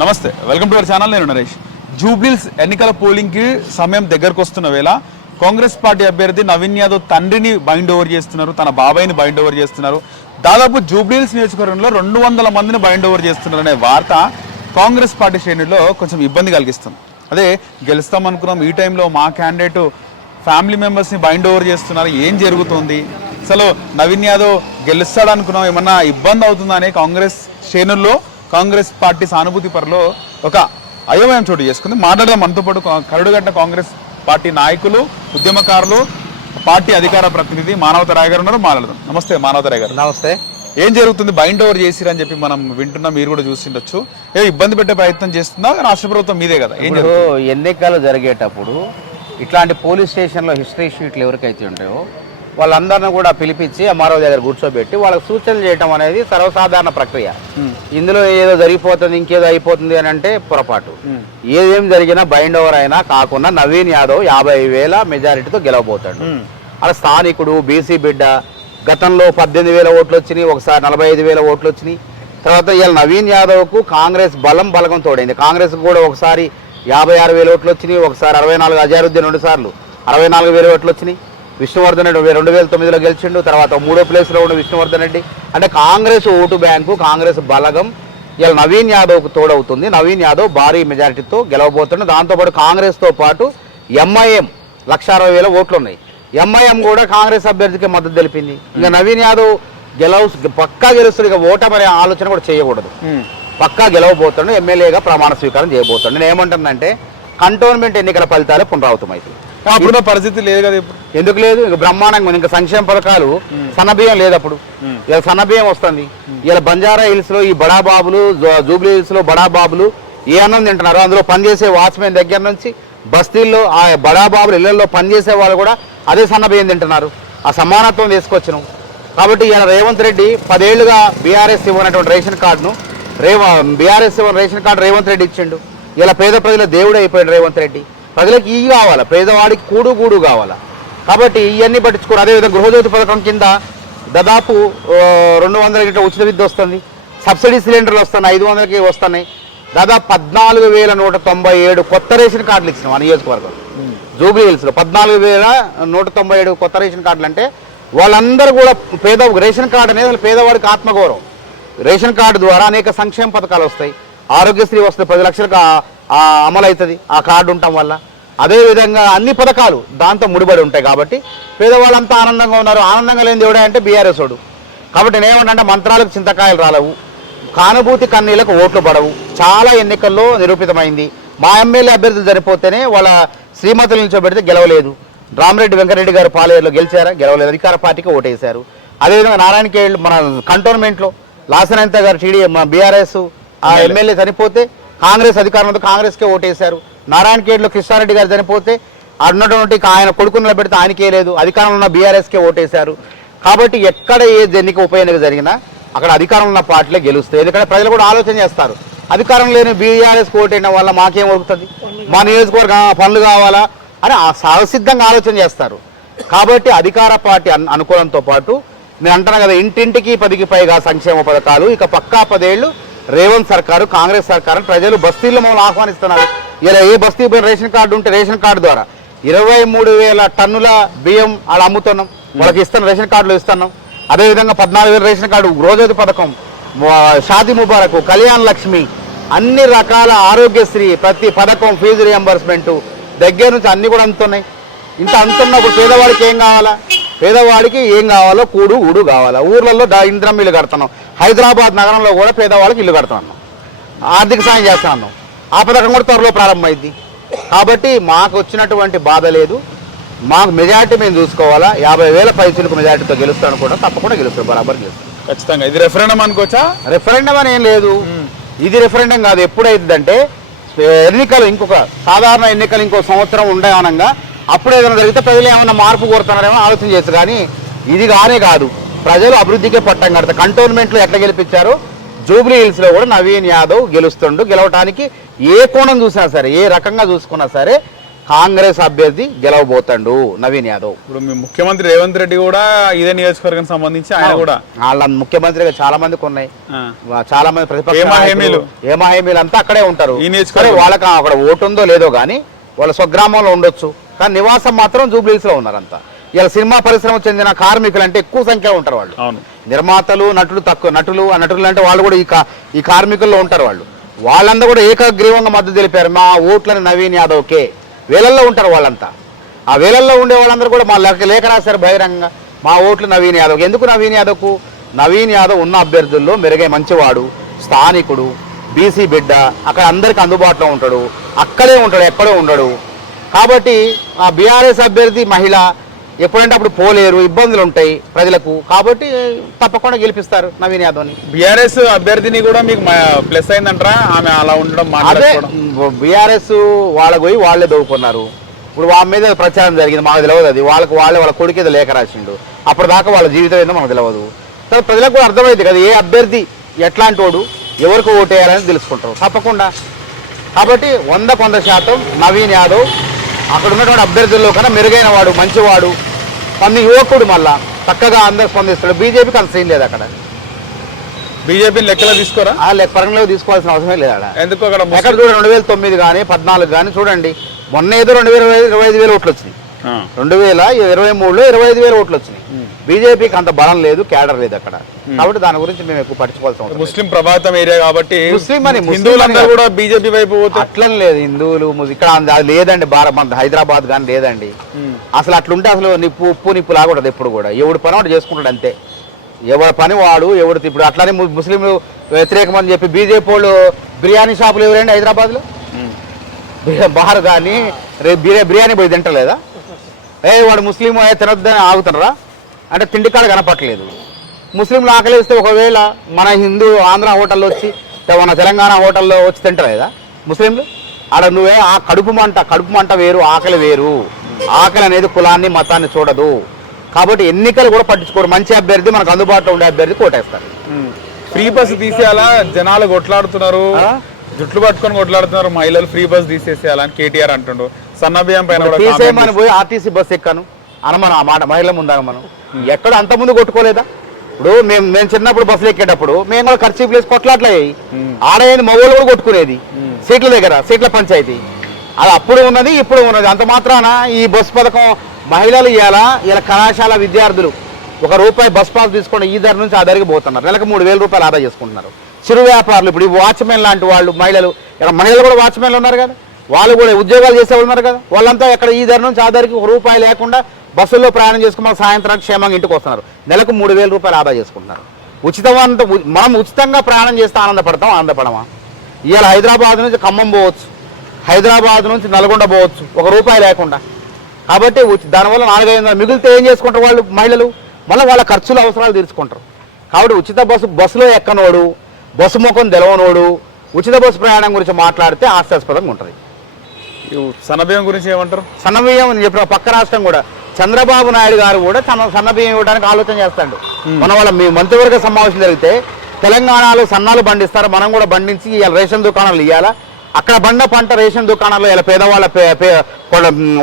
నమస్తే, welcome to our channel. నేను నరేష్. జూబ్లీహిల్స్ ఎన్నికల పోలింగ్కి సమయం దగ్గరకు వస్తున్న వేళ కాంగ్రెస్ పార్టీ అభ్యర్థి నవీన్ యాదవ్ తండ్రిని బైండ్ ఓవర్ చేస్తున్నారు, తన బాబాయిని బైండ్ ఓవర్ చేస్తున్నారు. దాదాపు జూబ్లీహిల్స్ నియోజకవర్గంలో 200 మందిని బైండ్ ఓవర్ చేస్తున్నారు అనే వార్త కాంగ్రెస్ పార్టీ శ్రేణుల్లో కొంచెం ఇబ్బంది కలిగిస్తుంది. అదే గెలుస్తాం అనుకున్నాం, ఈ టైంలో మా క్యాండిడేట్ ఫ్యామిలీ మెంబర్స్ని బైండ్ ఓవర్ చేస్తున్నారు, ఏం జరుగుతుంది, అసలు నవీన్ యాదవ్ గెలుస్తాడు అనుకున్నాం, ఏమన్నా ఇబ్బంది అవుతుందని కాంగ్రెస్ శ్రేణుల్లో, కాంగ్రెస్ పార్టీ సానుభూతి పరలో ఒక అయోమయం చోటు చేసుకుంది. మాట్లాడదాం మనతో పాటు కరడుగట్ట కాంగ్రెస్ పార్టీ నాయకులు, ఉద్యమకారులు, పార్టీ అధికార ప్రతినిధి మానవతరాయ్ గారు ఉన్నారు. మాట్లాడదాం. నమస్తే మానవతరాయ్ గారు. నమస్తే. ఏం జరుగుతుంది? బైండ్ ఓవర్ చేసిరని చెప్పి మనం వింటున్నాం, మీరు కూడా చూసిండొచ్చు. ఇబ్బంది పెట్టే ప్రయత్నం చేస్తుందా రాష్ట్ర ప్రభుత్వం? మీదే కదా. ఎన్నికలు జరిగేటప్పుడు ఇట్లాంటి పోలీస్ స్టేషన్లో హిస్టరీ షీట్లు ఎవరికైతే ఉంటాయో వాళ్ళందరినీ కూడా పిలిపించి ఎంఆర్ఓ దగ్గర కూర్చోబెట్టి వాళ్ళకి సూచనలు చేయడం అనేది సర్వసాధారణ ప్రక్రియ. ఇందులో ఏదో జరిగిపోతుంది, ఇంకేదో అయిపోతుంది అని అంటే పొరపాటు. ఏదేం జరిగినా బైండ్ ఓవర్ అయినా కాకుండా నవీన్ యాదవ్ 50,000 మెజారిటీతో గెలవబోతాడు. అలా స్థానికుడు, బీసీ బిడ్డ, గతంలో 18,000 ఓట్లు వచ్చినాయి, ఒకసారి 45,000 ఓట్లు వచ్చినాయి. తర్వాత ఇవాళ నవీన్ యాదవ్కు కాంగ్రెస్ బలగం తోడైంది. కాంగ్రెస్ కూడా ఒకసారి 56,000 ఓట్లు వచ్చినాయి, ఒకసారి 64, అజారుద్దీన్ 2 సార్లు 64,000 ఓట్లు వచ్చినాయి. విష్ణువర్ధన్ రెడ్డి 2009లో గెలిచిండు. తర్వాత 3వ ప్లేస్లో ఉన్న విష్ణువర్ధన్ రెడ్డి. అంటే కాంగ్రెస్ ఓటు బ్యాంకు, కాంగ్రెస్ బలగం ఇలా నవీన్ యాదవ్కు తోడవుతుంది. నవీన్ యాదవ్ భారీ మెజారిటీతో గెలవబోతున్నాడు. దాంతోపాటు కాంగ్రెస్తో పాటు ఎంఐఎం 160,000 ఓట్లు ఉన్నాయి. ఎంఐఎం కూడా కాంగ్రెస్ అభ్యర్థికి మద్దతు తెలిపింది. ఇంకా నవీన్ యాదవ్ పక్కా గెలుస్తాడు. ఇక ఓటమనే ఆలోచన కూడా చేయకూడదు. పక్కా గెలవబోతాడు. ఎమ్మెల్యేగా ప్రమాణ స్వీకారం చేయబోతాడు. నేను ఏమంటానంటే కంటోన్మెంట్ ఎన్నికల ఫలితాలే పునరావృతమవుతాయి. అప్పుడున్న పరిస్థితి లేదు కదా. ఎందుకు లేదు? ఇక బ్రహ్మాండంగా ఇంకా సంక్షేమ పథకాలు, సన్నబియ్యం లేదు. అప్పుడు ఇలా సన్నబియ్యం వస్తుంది. ఇలా బంజారా హిల్స్ లో ఈ బడాబాబులు, జూబ్లీ హిల్స్ లో బడాబాబులు ఏ అన్నం తింటున్నారు. అందులో పనిచేసే వాచ్మెన్ దగ్గర నుంచి బస్తీల్లో ఆ బడాబాబులు ఇళ్లలో పనిచేసే వాళ్ళు కూడా అదే సన్నబియ్యం తింటున్నారు. ఆ సమానత్వం తీసుకొచ్చినాం. కాబట్టి ఈయన రేవంత్ రెడ్డి 10 ఏళ్లుగా బీఆర్ఎస్ ఇవ్వనటువంటి రేషన్ కార్డును బీఆర్ఎస్ ఇవ్వని రేషన్ కార్డు రేవంత్ రెడ్డి ఇచ్చిండు. ఇలా పేద ప్రజల దేవుడు అయిపోయాడు రేవంత్ రెడ్డి. ప్రజలకు ఇవి కావాలా, పేదవాడికి కూడు కావాలా. కాబట్టి ఇవన్నీ పట్టించుకోరు. అదేవిధంగా గృహజ్యోతి పథకం కింద దాదాపు 200 యూనిట్ల ఉచిత విద్యుత్ వస్తుంది. సబ్సిడీ సిలిండర్లు వస్తున్నాయి, 500కి వస్తున్నాయి. దాదాపు 14,197 కొత్త రేషన్ కార్డులు ఇచ్చినాం ఆ నియోజకవర్గం. జూబ్లీ హిల్స్లో 14,197 కొత్త రేషన్ కార్డులు. అంటే వాళ్ళందరూ కూడా రేషన్ కార్డు అనేది అసలు పేదవాడికి ఆత్మగౌరవం. రేషన్ కార్డు ద్వారా అనేక సంక్షేమ పథకాలు వస్తాయి. ఆరోగ్యశ్రీ వస్తుంది, 10 లక్షలకు అమలు అవుతుంది ఆ కార్డు ఉండటం వల్ల. అదేవిధంగా అన్ని పథకాలు దాంతో ముడిపడి ఉంటాయి. కాబట్టి పేదవాళ్ళంతా ఆనందంగా ఉన్నారు. ఆనందంగా లేని దేవుడే అంటే బీఆర్ఎస్ వాడు. కాబట్టి నేనేమంటే మంత్రాలకు చింతకాయలు రాలవు, కానుభూతి కన్నీళ్లకు ఓట్లు పడవు. చాలా ఎన్నికల్లో నిరూపితమైంది. మా ఎమ్మెల్యే అభ్యర్థులు చనిపోతేనే వాళ్ళ శ్రీమతులు నిల్చోబెడితే గెలవలేదు. రామరెడ్డి వెంకరెడ్డి గారు పాలేరులో గెలిచారా? గెలవలేదు. అధికార పార్టీకి ఓటేశారు. అదేవిధంగా నారాయణఖేడ్ మన కంటోన్మెంట్లో లాసనంత గారు మన బీఆర్ఎస్ ఆ ఎమ్మెల్యే చనిపోతే కాంగ్రెస్ అధికారంలో కాంగ్రెస్కే ఓటేశారు. నారాయణఖేడ్లో కృష్ణారెడ్డి గారు చనిపోతే ఉన్నటువంటి ఆయన కొడుకుని నిలబెడితే ఆయనకే లేదు, అధికారంలో ఉన్న బీఆర్ఎస్కే ఓటేశారు. కాబట్టి ఎక్కడ ఏ ఎన్నిక ఉప ఎన్నిక జరిగినా అక్కడ అధికారంలో ఉన్న పార్టీలే గెలుస్తాయి. ఎందుకంటే ప్రజలు కూడా ఆలోచన చేస్తారు. అధికారం లేని బీఆర్ఎస్కి ఓటేయడం వల్ల మాకేం వరుగుతుంది, మా నియోజకవర్గం పనులు కావాలా అని సహసిద్ధంగా ఆలోచన చేస్తారు. కాబట్టి అధికార పార్టీ అనుకూలంతో పాటు నేను అంటున్నా కదా, ఇంటింటికి 10కి పైగా సంక్షేమ పథకాలు. ఇక పక్కా 10 ఏళ్ళు రేవంత్ సర్కారు, కాంగ్రెస్ సర్కారు. ప్రజలు బస్తీల్లో మమ్మల్ని ఆహ్వానిస్తున్నారు. ఇలా ఏ బస్తీ రేషన్ కార్డు ఉంటే రేషన్ కార్డు ద్వారా 23,000 టన్నుల బియ్యం అలా అమ్ముతున్నాం. వాళ్ళకి ఇస్తున్నాం, రేషన్ కార్డులు ఇస్తున్నాం. అదేవిధంగా 14,000 రేషన్ కార్డు, గృహజ్యోతి పథకం, షాదీ ముబారక్, కళ్యాణ్ లక్ష్మి, అన్ని రకాల ఆరోగ్యశ్రీ, ప్రతి పథకం, ఫీజు రియంబర్స్మెంట్ దగ్గర నుంచి అన్ని కూడా అందుతున్నాయి. ఇంత అందుతున్నప్పుడు పేదవాడికి ఏం కావాలా? పేదవాడికి ఏం కావాలో ఊడు కావాలా. ఊర్లలో ఇంద్రం ఇల్లు కడుతున్నాం. హైదరాబాద్ నగరంలో కూడా పేదవాళ్ళకి ఇల్లు కడుతున్నాం, ఆర్థిక సాయం చేస్తున్నాం. ఆ పథకం కూడా త్వరలో ప్రారంభమైంది. కాబట్టి మాకు వచ్చినటువంటి బాధ లేదు. మాకు మెజారిటీ మేము చూసుకోవాలా. 50,000 పైసలకు మెజారిటీతో గెలుస్తాను కూడా, తప్పకుండా గెలుస్తాడు, బరాబర్ గెలుస్తాడు. ఖచ్చితంగా. ఇది రెఫరెండం అనుకోవచ్చా? రెఫరెండం అని ఏం లేదు. ఇది రెఫరెండం కాదు. ఎప్పుడైతుందంటే ఎన్నికలు ఇంకొక సాధారణ ఎన్నికలు ఇంకో సంవత్సరం ఉండేవనంగా అప్పుడు ఏదైనా జరిగితే ప్రజలు ఏమైనా మార్పు కోరుతున్నారేమో ఆలోచన చేస్తారు. కానీ ఇది కానే కాదు. ప్రజలు అభివృద్ధికే పట్టం కడతారు. కంటోన్మెంట్లో ఎట్లా గెలిపించారో జూబ్లీ హిల్స్లో కూడా నవీన్ యాదవ్ గెలుస్తుండు. గెలవటానికి ఏ కోణం చూసినా సరే, ఏ రకంగా చూసుకున్నా సరే కాంగ్రెస్ అభ్యర్థి గెలవబోతాడు నవీన్ యాదవ్. ఇప్పుడు మీ ముఖ్యమంత్రి రేవంత్ రెడ్డి కూడా ఇదే నియోజకవర్గానికి సంబంధించి ఆయన కూడా వాళ్ళ ముఖ్యమంత్రిగా చాలా మందికి ఉన్నాయి, చాలా మంది ప్రతిపక్ష ఏమాహేమీలు అంతా అక్కడే ఉంటారు. వాళ్ళకి అక్కడ ఓటు ఉందో లేదో కానీ వాళ్ళ స్వగ్రామంలో ఉండొచ్చు, కానీ నివాసం మాత్రం జూబ్లీహిల్స్ లో ఉన్నారు అంతా. ఇలా సినిమా పరిశ్రమకు చెందిన కార్మికులు అంటే ఎక్కువ సంఖ్యలో ఉంటారు వాళ్ళు. నిర్మాతలు నటులు తక్కువ, నటులు అంటే వాళ్ళు కూడా ఈ కార్మికుల్లో ఉంటారు. వాళ్ళంతా కూడా ఏకగ్రీవంగా మద్దతు తెలిపారు, మా ఓట్లని నవీన్ యాదవ్కే. వేలల్లో ఉంటారు వాళ్ళంతా. ఆ వేలల్లో ఉండే వాళ్ళందరూ కూడా మా లేఖ రాశారు బహిరంగంగా, మా ఓట్లు నవీన్ యాదవ్. ఎందుకు నవీన్ యాదవ్కు? నవీన్ యాదవ్ ఉన్న అభ్యర్థుల్లో మెరుగై మంచివాడు, స్థానికుడు, బీసీ బిడ్డ, అక్కడ అందరికి అందుబాటులో ఉంటాడు, అక్కడే ఉంటాడు, ఎక్కడో ఉండడు. కాబట్టి ఆ బీఆర్ఎస్ అభ్యర్థి మహిళ, ఎప్పుడంటే అప్పుడు పోలేరు, ఇబ్బందులు ఉంటాయి ప్రజలకు. కాబట్టి తప్పకుండా గెలిపిస్తారు నవీన్ యాదవ్ని. బీఆర్ఎస్ అభ్యర్థిని కూడా మీకు ప్లస్ అయిందంటారా ఆమె అలా ఉండడం? అదే బీఆర్ఎస్ వాళ్ళకి పోయి వాళ్ళే దవ్వుకున్నారు. ఇప్పుడు వాళ్ళ మీద ప్రచారం జరిగింది, మాకు తెలియదు. అది వాళ్ళ కొడుకు ఏదో లేఖ రాసిండు, అప్పటిదాకా వాళ్ళ జీవితం ఏదో మనకు తెలియదు. తర్వాత ప్రజలకు కూడా అర్థమైంది కదా ఏ అభ్యర్థి ఎట్లాంటి వాడు, ఎవరికి ఓటేయాలని తెలుసుకుంటారు తప్పకుండా. కాబట్టి 100% నవీన్ యాదవ్ అక్కడ ఉన్నటువంటి అభ్యర్థుల్లో కన్నా మెరుగైన వాడు, మంచివాడు, కొన్ని యువకుడు, మళ్ళా చక్కగా అందరూ స్పందిస్తాడు. బీజేపీకి అంత సీన్ లేదు అక్కడ. బీజేపీని లెక్కలో తీసుకోరా? పరంగా తీసుకోవాల్సిన అవసరమే లేదు అక్కడ. ఎందుకు అక్కడ చూడండి 2009 కానీ 14 కానీ చూడండి, మొన్న ఏదో 25,000 ఓట్లు వచ్చినాయి. 2023లో 25,000 ఓట్లు వచ్చినాయి. బీజేపీకి అంత బలం లేదు, క్యాడర్ లేదు అక్కడ. కాబట్టి దాని గురించి మేము ఎక్కువ పట్టించుకోవాల్సిన అవసరం. ముస్లిం ప్రభావితం ఏరియా కాబట్టి ముస్లిం అని హిందువులందరూ కూడా బీజేపీ వైపు అట్లా లేదు. హిందువులు ఇక్కడ అది లేదండి. హైదరాబాద్ కానీ లేదండి. అసలు అట్లుంటే అసలు ఉప్పు నిప్పు లాగూడదు ఎప్పుడు కూడా. ఎవడు పని వాడు చేసుకుంటాడు అంతే. ఎవరి పని వాడు ఎవడు. ఇప్పుడు అట్లానే ముస్లింలు వ్యతిరేకం అని చెప్పి బీజేపీ వాళ్ళు బిర్యానీ షాపులు ఎవరండి హైదరాబాద్లో? బార్ కానీ బిర్యానీ పోయి తింటలేదా? వాడు ముస్లిం తినొద్దని ఆగుతున్నారా అంటే తిండికాడ కనపట్లేదు. ముస్లింలు ఆకలిస్తే ఒకవేళ మన హిందూ ఆంధ్ర హోటల్లో వచ్చి, మన తెలంగాణ హోటల్లో వచ్చి తింటలేదా ముస్లింలు? ఆడ నువ్వే ఆ కడుపు మంట వేరు, ఆకలి వేరు. ఆకలి అనేది కులాన్ని మతాన్ని చూడదు. కాబట్టి ఎన్నికలు కూడా పట్టించుకోరు. మంచి అభ్యర్థి, మనకు అందుబాటులో ఉండే అభ్యర్థి కోటేస్తారు. Free bus తీసేయాలా? జనాలు కొట్లాడుతున్నారు, జుట్లు పట్టుకొని కొట్లాడుతున్నారు మహిళలు. ఫ్రీ బస్ తీసేసేయాలని కేటీఆర్ అంటుండు. సన్నబియ్యం పైన తీసేయమని పోయి ఆర్టీసీ బస్ ఎక్కాను అనమను ఆ మాట మహిళల ముందాక మనం ఎక్కడ అంత ముందు కొట్టుకోలేదా? ఇప్పుడు మేము చిన్నప్పుడు బస్సులు ఎక్కేటప్పుడు మేము కూడా ఖర్చు ప్లేస్ కొట్లాట్లయ్యాయి. ఆడేది మగవాళ్ళు కూడా కొట్టుకునేది సీట్ల దగ్గర, సీట్ల పంచాయతీ. అది అప్పుడు ఉన్నది, ఇప్పుడు ఉన్నది. అంత మాత్రాన ఈ బస్ పథకం మహిళలు ఇలా కళాశాల విద్యార్థులు ₹1 బస్ పాస్ తీసుకొని ఈ ధర నుంచి ఆ ధరకి పోతున్నారు. నెలకు 3,000 రూపాయలు ఆదా చేసుకుంటున్నారు. చిరు వ్యాపారులు, ఇప్పుడు వాచ్మెన్ లాంటి వాళ్ళు, మహిళలు కూడా వాచ్మెన్లు ఉన్నారు కదా, వాళ్ళు కూడా ఉద్యోగాలు చేసేవాళ్ళు ఉన్నారు కదా, వాళ్ళంతా ఎక్కడ ఈ ధర నుంచి ఆ ధరకి ₹1 లేకుండా బస్సుల్లో ప్రయాణం చేసుకుని సాయంత్రానికి క్షేమంగా ఇంటికి వస్తున్నారు. నెలకు 3,000 రూపాయలు ఆదా చేసుకుంటున్నారు. మనం ఉచితంగా ప్రయాణం చేస్తే ఆనందపడమా? ఇవాళ హైదరాబాద్ నుంచి ఖమ్మం పోవచ్చు, హైదరాబాద్ నుంచి నల్గొండ పోవచ్చు ₹1 లేకుండా. కాబట్టి దానివల్ల 400-500 మిగిలితే ఏం చేసుకుంటారు వాళ్ళు మహిళలు? మళ్ళీ వాళ్ళ ఖర్చులు అవసరాలు తీర్చుకుంటారు. కాబట్టి ఉచిత బస్సులో ఎక్కనోడు, బస్సు ముఖం తెలవనోడు ఉచిత బస్సు ప్రయాణం గురించి మాట్లాడితే హాస్యాస్పదంగా ఉంటుంది. సన్నబియ్యం గురించి ఏమంటారు? సన్నబియ్యం అని చెప్పిన పక్క రాష్ట్రం కూడా చంద్రబాబు నాయుడు గారు కూడా సన్నబియ్యం ఇవ్వడానికి ఆలోచన చేస్తాడు. మన వాళ్ళ మీ మంత్రివర్గ సమావేశం జరిగితే తెలంగాణలో సన్నాలు బండిస్తారు, మనం కూడా బండించి ఇవాళ రేషన్ దుకాణాలు ఇవ్వాలా. అక్కడ బండ పంట రేషన్ దుకాణాల్లో ఇలా పేదవాళ్ళ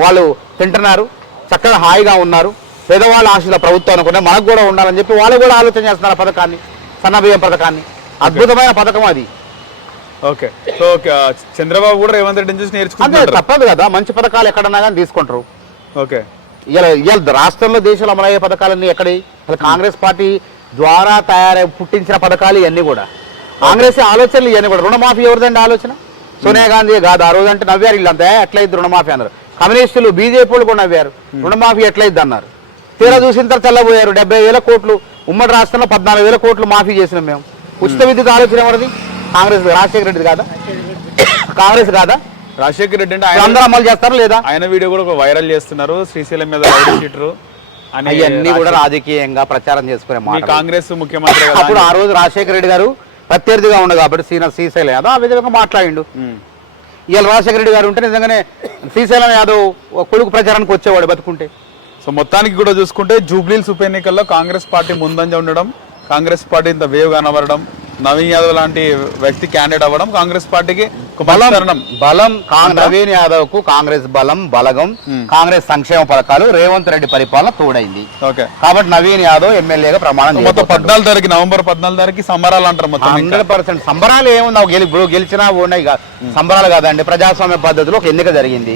వాళ్ళు తింటున్నారు, చక్కగా హాయిగా ఉన్నారు. పేదవాళ్ళ ఆశల ప్రభుత్వం అనుకునే మనకు కూడా ఉండాలని చెప్పి వాళ్ళు కూడా ఆలోచన చేస్తున్నారు పథకాన్ని, సన్నబియ్యం పథకాన్ని. అద్భుతమైన పథకం అది. ఓకే, సో చంద్రబాబు కూడా రేవంత్ రెడ్డి నుంచి నేర్చుకుంటారు. తప్పదు కదా, మంచి పథకాలు ఎక్కడన్నా కానీ తీసుకుంటారు. ఓకే, ఇలా రాష్ట్రంలో దేశంలో అమలయ్యే పథకాలన్నీ ఎక్కడి? అసలు కాంగ్రెస్ పార్టీ ద్వారా పుట్టించిన పథకాలు ఇవన్నీ కూడా కాంగ్రెస్ ఆలోచనలు. ఇవన్నీ కూడా రుణమాఫీ ఎవరిదండి ఆలోచన? సోనియా గాంధీ కాదు. ఆ రోజు అంటే నవ్వారు వీళ్ళంతా, ఎట్లయిద్ది రుణమాఫీ అన్నారు. కమ్యూనిస్టులు బీజేపీ వాళ్ళు కూడా నవ్వారు, రుణమాఫీ ఎట్లయిద్ది అన్నారు. తీరా చూసిన తర్వాత తెల్లబోయారు. 70,000 కోట్లు ఉమ్మడి రాష్ట్రంలో 14,000 కోట్లు మాఫీ చేసినాం మేము. ఉచిత విద్యుత్ ఆలోచన ఎవరిది? కాంగ్రెస్. రాజశేఖర రెడ్డి కాదా? కాంగ్రెస్ కాదా? రాజశేఖర రెడ్డి అంటే అందరూ అమలు చేస్తారు లేదా? ఆయన వీడియో కూడా వైరల్ చేస్తున్నారు. శ్రీశైలం మీద అవన్నీ కూడా రాజకీయంగా ప్రచారం చేసుకునే మాట. కాంగ్రెస్ ముఖ్యమంత్రి అప్పుడు ఆ రోజు రాజశేఖర రెడ్డి గారు ప్రత్యర్థిగా ఉండే కాబట్టి శ్రీశైలం యాదవ్ ఆ విధంగా మాట్లాడిండు. ఇవాళ రాజశేఖర రెడ్డి గారు ఉంటే నిజంగానే శ్రీశైలం యాదవ్ కొడుకు ప్రచారానికి వచ్చేవాడు బతుకుంటే. సో మొత్తానికి కూడా చూసుకుంటే జూబ్లీహిల్స్ ఉప ఎన్నికల్లో కాంగ్రెస్ పార్టీ ముందంజ ఉండడం, కాంగ్రెస్ పార్టీ ఇంత వేవ్ కనబడడం, నవీన్ యాదవ్ లాంటి వ్యక్తి క్యాండిడేట్ అవ్వడం కాంగ్రెస్ పార్టీకి ఒక బలం పరిణామం. బలం నవీన్ యాదవ్ కు కాంగ్రెస్ బలగం కాంగ్రెస్ సంక్షేమ పథకాలు రేవంత్ రెడ్డి పరిపాలన తోడైంది. ఓకే, కాబట్టి నవీన్ యాదవ్ ఎమ్మెల్యేగా ప్రమాణం మొత్తం 14 తారీఖు నవంబర్ 14 తారీఖు సంబరాలు అంటారు మొత్తం. 100% సంబరాలు ఏముంది, ఇప్పుడు గెలిచినా ఉన్నాయి సంబరాలు కాదండి. ప్రజాస్వామ్య పద్ధతిలో ఒక ఎన్నిక జరిగింది.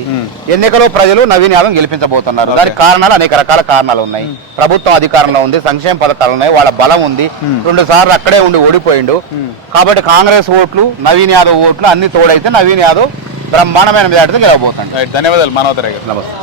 ఎన్నికలో ప్రజలు నవీన్ యాదవ్ గెలిపించబోతున్నారు. దానికి కారణాలు అనేక రకాల కారణాలు ఉన్నాయి. ప్రభుత్వం అధికారంలో ఉంది, సంక్షేమ పథకాలు ఉన్నాయి, వాళ్ళ బలం ఉంది. 2 సార్లు అక్కడే ఉండి ఓడిపోయిండు. కాబట్టి కాంగ్రెస్ ఓట్లు నవీన్ యాదవ్ ఓట్లు అన్ని తోడైతే నవీన్ యాదవ్ బ్రహ్మాండమైన మెజార్టీతో గెలవబోతుంది. ధన్యవాదాలు మానవతరాయ్ గారు. నమస్తే.